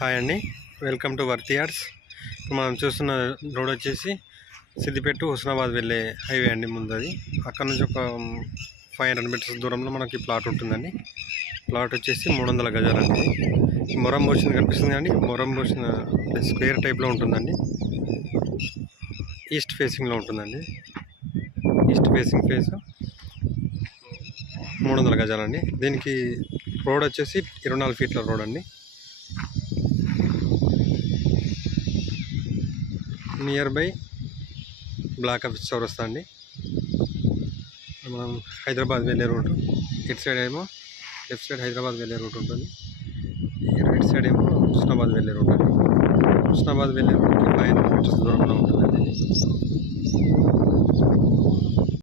Hi అండి, welcome to వర్తి yards. మనం చూస్తున్న రోడ్ వచ్చేసి సిద్దిపేట హుస్నాబాద్ వెళ్ళే హైవే అండి. ముందు అది అక్కడ నుంచి ఒక 500 మీటర్స్ దూరంలో మనకి ప్లాట్ ఉంటుందండి. ప్లాట్ వచ్చేసి 300 గజాలండి. మొరం పోసింది కనిపిస్తుంది అండి. మొరం పోసిన స్క్వేర్ టైప్లో ఉంటుందండి. ఈస్ట్ ఫేసింగ్లో ఉంటుందండి. East facing face 300 గజాలండి. దీనికి రోడ్ వచ్చేసి 24 ఫీట్ల రోడ్ అండి. నియర్ బై బ్లాక్ ఆఫీస్ చౌరస్తా అండి. మనం హైదరాబాద్ వెళ్ళే రూట్ ఇటు సైడ్ ఏమో లెఫ్ట్ సైడ్ హైదరాబాద్ వెళ్ళే రూట్ ఉంటుంది. రైట్ సైడ్ ఏమో హుస్నాబాద్ వెళ్ళే రూట్ అండి. హుస్నాబాద్ వెళ్ళే రూట్కి 500 మీటర్స్ దూరంలో ఉంటుందండి.